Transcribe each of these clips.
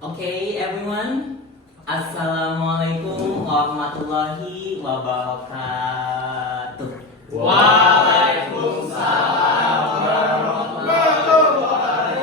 Okay, everyone. Assalamualaikum warahmatullahi wabarakatuh. Waalaikumsalam warahmatullahi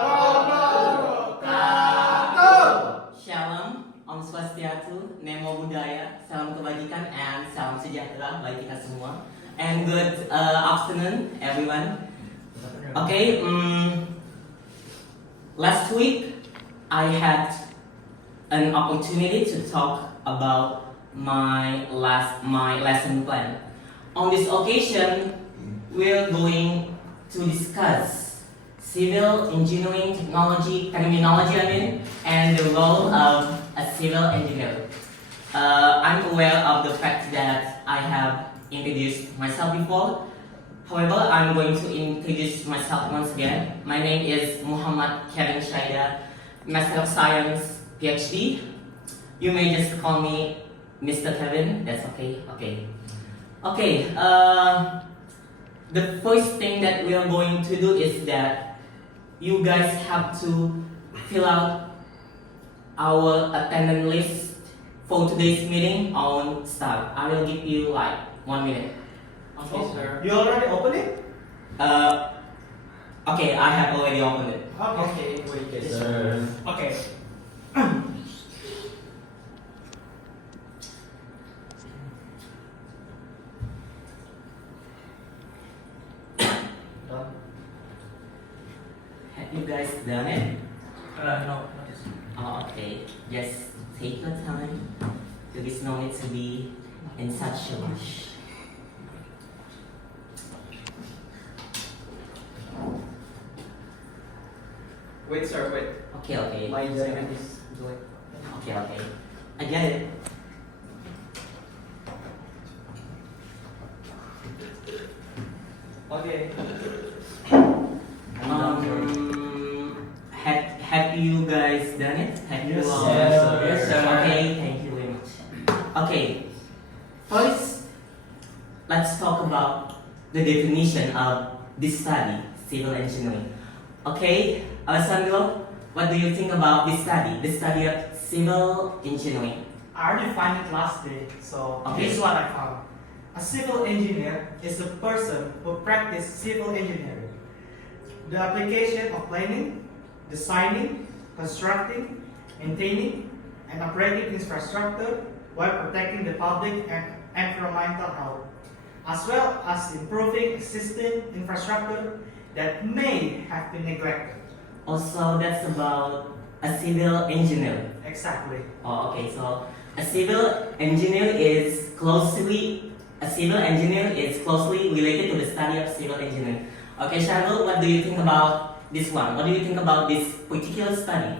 wabarakatuh. Shalom, Om Swastiastu, Namo Buddhaya, salam kebajikan, and salam sejahtera bagi kita semua. And good afternoon, everyone. Okay, last week I had an opportunity to talk about my lesson plan. On this occasion, we're going to discuss civil engineering terminology, and the role of a civil engineer. I'm aware of the fact that I have introduced myself before. However, I'm going to introduce myself once again. My name is Muhammad Kevin Shaida, Master of Science, PhD. You may just call me Mr. Kevin. That's okay. Okay. The first thing that we are going to do is that you guys have to fill out our attendance list for today's meeting on start. I will give you like 1 minute. Okay, sir. You already opened it? Okay, I have already opened it. Okay, wait, Yes, sir. Okay. Done. Have you guys done it? No. Oh, okay. Just take your time. There is no need to be in such a rush. Wait, sir, wait. Okay. My internet is doing. Okay. I get it. Okay. Have you guys done it? Have you Yes, all? sir. Yes, sir. Okay, thank you very much. Okay, first, let's talk about the definition of this study, civil engineering. Okay, Alessandro, what do you think about this study, the study of civil engineering? I already found it last day, so Okay. this is what I found. A civil engineer is a person who practices civil engineering. The application of planning, designing, constructing, maintaining, and operating infrastructure while protecting the public and environmental health, as well as improving existing infrastructure that may have been neglected. Also, that's about a civil engineer. Exactly. Oh, okay, so a civil engineer is closely related to the study of civil engineering. Okay, Shadow, what do you think about this one? What do you think about this particular study?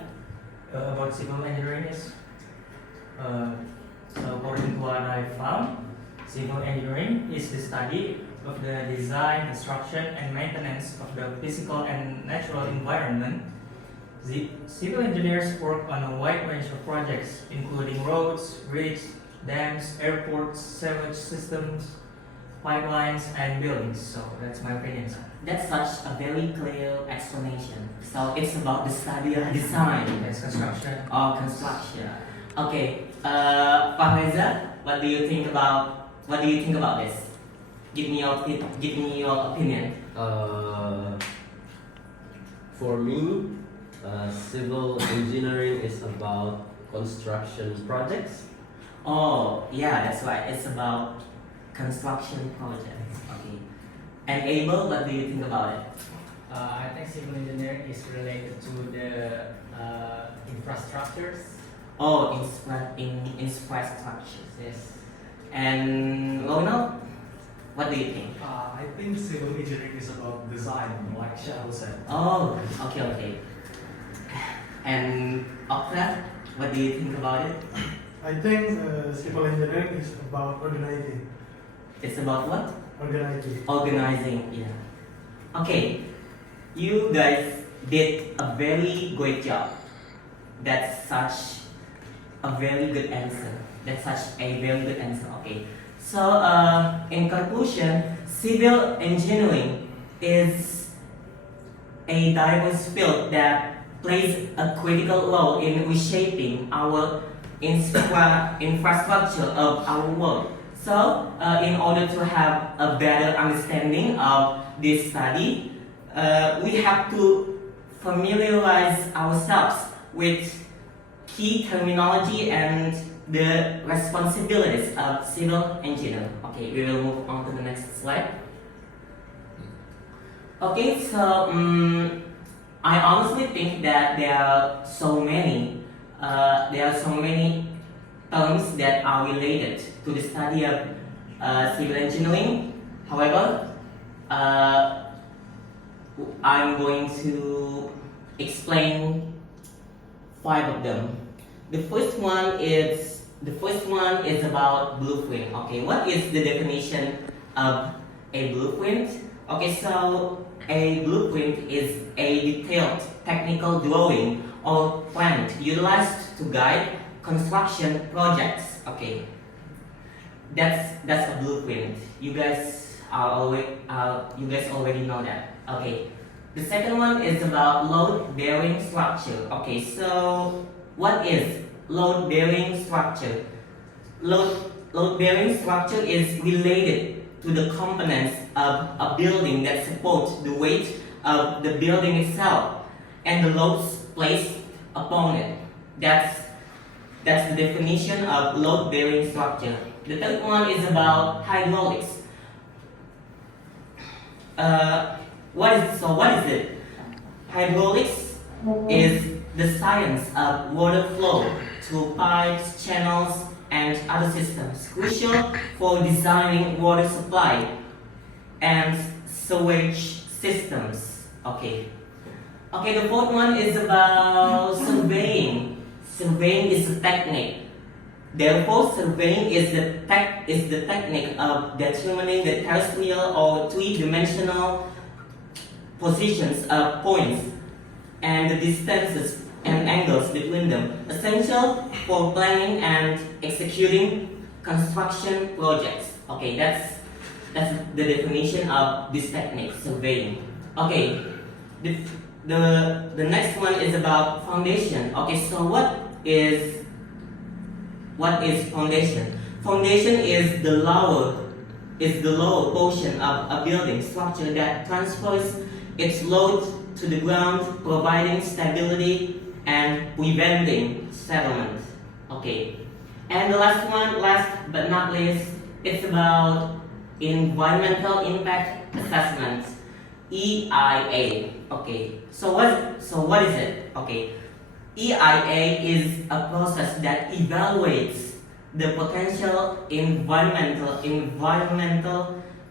About civil engineering is, so according to what I found, civil engineering is the study of the design, construction, and maintenance of the physical and natural environment. The civil engineers work on a wide range of projects, including roads, bridges, dams, airports, sewage systems, pipelines, and buildings. So that's my opinion, sir. That's such a very clear explanation. So it's about the study of design That's construction. or construction. Okay, Fahriza, what do you think about this? Give me your opinion. For me, civil engineering is about construction projects. Oh, yeah, that's right. It's about construction projects. Okay. And Abel, what do you think about it? I think civil engineering is related to the infrastructures. Oh, infrastructures. Yes. And Ronald, what do you think? I think civil engineering is about design, like Shadow said. Oh, okay. And Okra, what do you think about it? I think civil engineering is about organizing. It's about what? Organizing. Organizing, yeah. Okay, you guys did a very great job. That's such a very good answer. Okay. So, in conclusion, civil engineering is a diverse field that plays a critical role in reshaping our infrastructure of our world. So, in order to have a better understanding of this study, we have to familiarize ourselves with key terminology and the responsibilities of civil engineer. Okay, we will move on to the next slide. Okay, so I honestly think that there are so many terms that are related to the study of civil engineering. However, I'm going to explain 5 of them. The first one is about blueprint. Okay, what is the definition of a blueprint? Okay, so a blueprint is a detailed technical drawing or plan utilized to guide construction projects. Okay, that's a blueprint. You guys already know that. Okay, the second one is about load-bearing structure. Okay, so what is load-bearing structure? Load-bearing structure is related to the components of a building that support the weight of the building itself and the loads placed upon it. That's the definition of load-bearing structure. The third one is about hydraulics. What is it? Hydraulics is the science of water flow through pipes, channels, and other systems, crucial for designing water supply and sewage systems. Okay, the fourth one is about surveying. Surveying is a technique. Therefore, surveying is the technique of determining the terrestrial or three-dimensional positions of points and the distances and angles between them, essential for planning and executing construction projects. Okay, that's the definition of this technique, surveying. Okay, the next one is about foundation. Okay, so what is foundation? Foundation is the lower portion of a building structure that transfers its load to the ground, providing stability and preventing settlement. Okay, and the last but not least, it's about environmental impact assessment, EIA. Okay, so what is it? Okay, EIA is a process that evaluates the potential environmental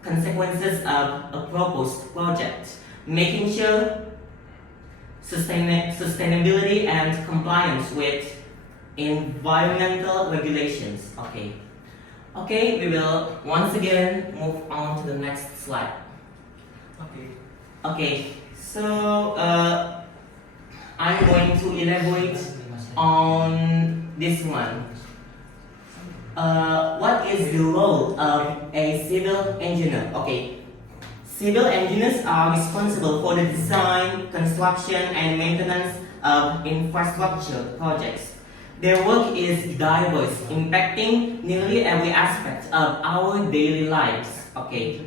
consequences of a proposed project, making sure sustainability and compliance with environmental regulations. Okay, we will once again move on to the next slide. Okay, so I'm going to elaborate on this one. What is the role of a civil engineer? Okay, civil engineers are responsible for the design, construction, and maintenance of infrastructure projects. Their work is diverse, impacting nearly every aspect of our daily lives. Okay.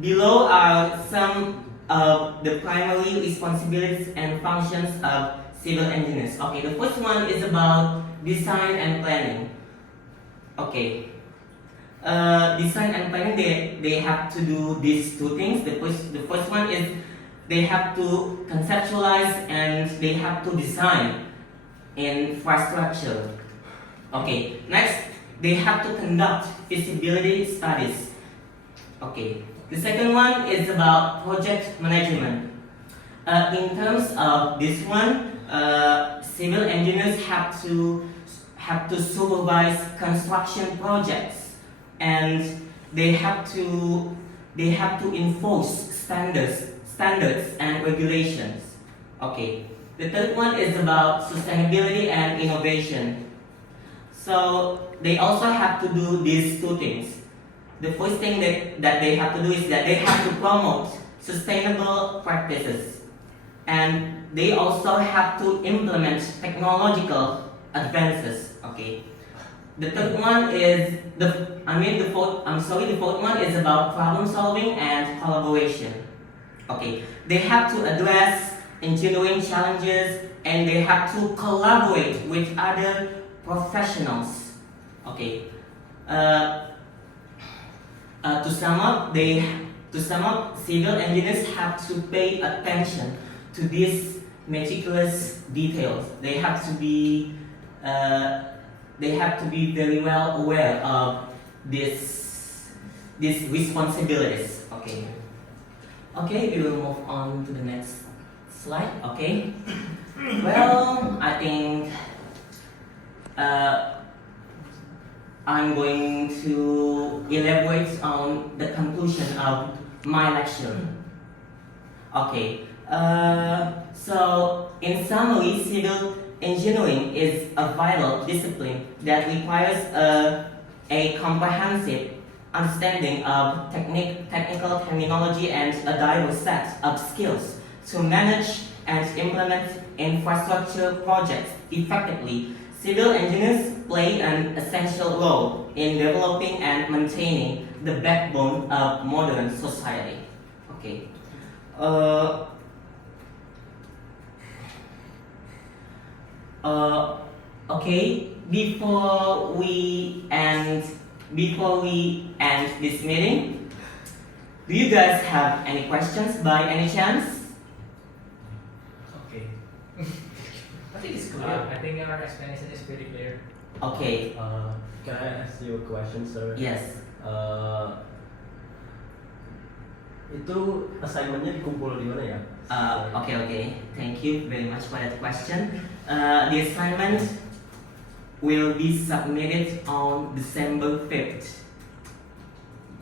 Below are some of the primary responsibilities and functions of civil engineers. Okay, the first one is about design and planning. Okay. Design and planning, they have to do these two things. The first one is they have to conceptualize and they have to design infrastructure. Okay, next they have to conduct feasibility studies. Okay, the second one is about project management. In terms of this one, civil engineers have to supervise construction projects, and they have to enforce standards and regulations. Okay. The third one is about sustainability and innovation. So they also have to do these two things. The first thing that they have to do is that they have to promote sustainable practices. And they also have to implement technological advances. Okay. The third one is the fourth one is about problem solving and collaboration. Okay. They have to address engineering challenges and they have to collaborate with other professionals. Okay. To sum up, civil engineers have to pay attention to these meticulous details. They have to be very well aware of these responsibilities. Okay. Okay, we will move on to the next slide. Okay. Well, I think I'm going to elaborate on the conclusion of my lecture. Okay. So in summary, civil engineering is a vital discipline that requires a comprehensive understanding of technical terminology and a diverse set of skills to manage and implement infrastructure projects effectively. Civil engineers play an essential role in developing and maintaining the backbone of modern society. Okay. Okay. Before we end this meeting, do you guys have any questions by any chance? Okay. I think it's clear. I think your explanation is pretty clear. Okay. Can I ask you a question, sir? Yes. Itu assignmentnya dikumpul di mana ya? Okay. Thank you very much for that question. The assignment will be submitted on December 5th.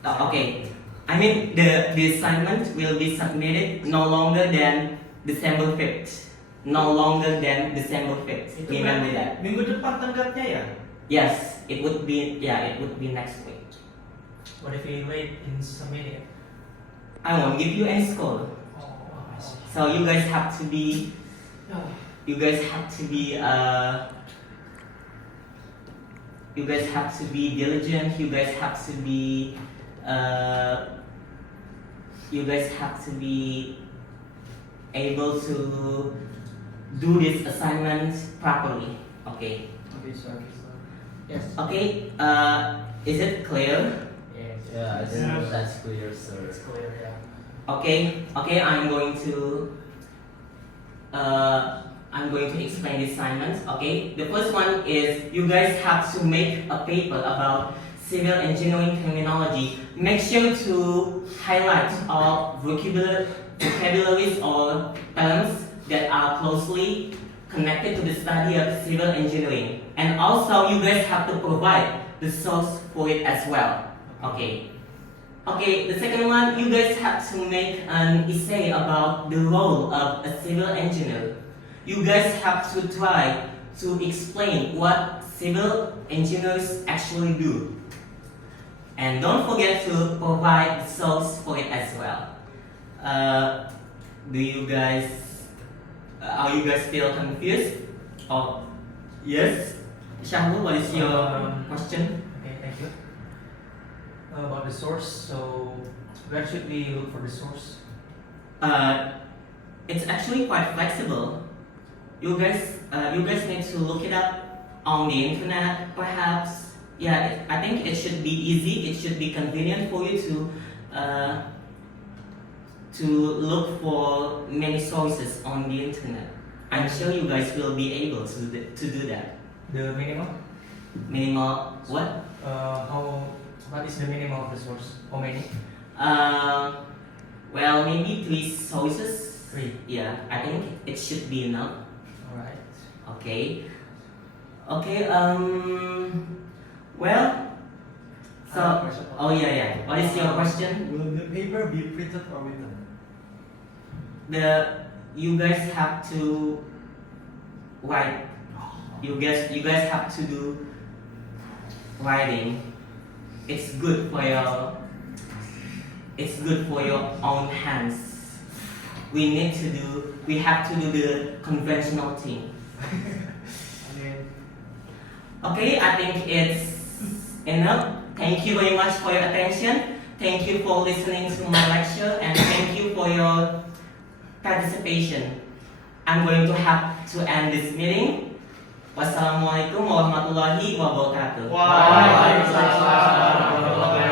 Okay. I mean the assignment will be submitted no longer than December 5th. No longer than December 5th. Itu Remember berarti that. minggu depan tenggatnya ya? Yes, it would be next week. What if we late in submitting it? I won't give you any score. Oh, I see. So you guys have to be diligent. You guys have to be able to do this assignment properly. Okay. Okay, sir. Yes. Okay. Is it clear? Yes. Yeah, I think that's clear, sir. It's clear. Yeah. Okay. I'm going to explain the assignments. Okay. The first one is you guys have to make a paper about civil engineering terminology. Make sure to highlight all vocabularies or terms that are closely connected to the study of civil engineering. And also you guys have to provide the source for it as well. Okay. Okay, the second one, you guys have to make an essay about the role of a civil engineer. You guys have to try to explain what civil engineers actually do. And don't forget to provide the source for it as well. Are you guys still confused? Oh, yes? Shahul, what is your question? Okay, thank you. About the source, so where should we look for the source? It's actually quite flexible. You guys need to look it up on the internet, perhaps. Yeah, I think it should be easy. It should be convenient for you to look for many sources on the internet. I'm sure you guys will be able to do that. The minimum? Minimal what? What is the minimum of the source? How many? Well, maybe 3 sources. 3. Yeah, I think it should be enough. Alright. Okay. Well, so oh yeah. What is your question? Will the paper be printed or written? You guys have to write. You guys have to do writing. It's good for your own hands. we have to do the conventional thing. I mean, Okay, I think it's enough. Thank you very much for your attention. Thank you for listening to my lecture and thank you for your participation. I'm going to have to end this meeting. Wassalamualaikum warahmatullahi wabarakatuh. Waalaikumsalam.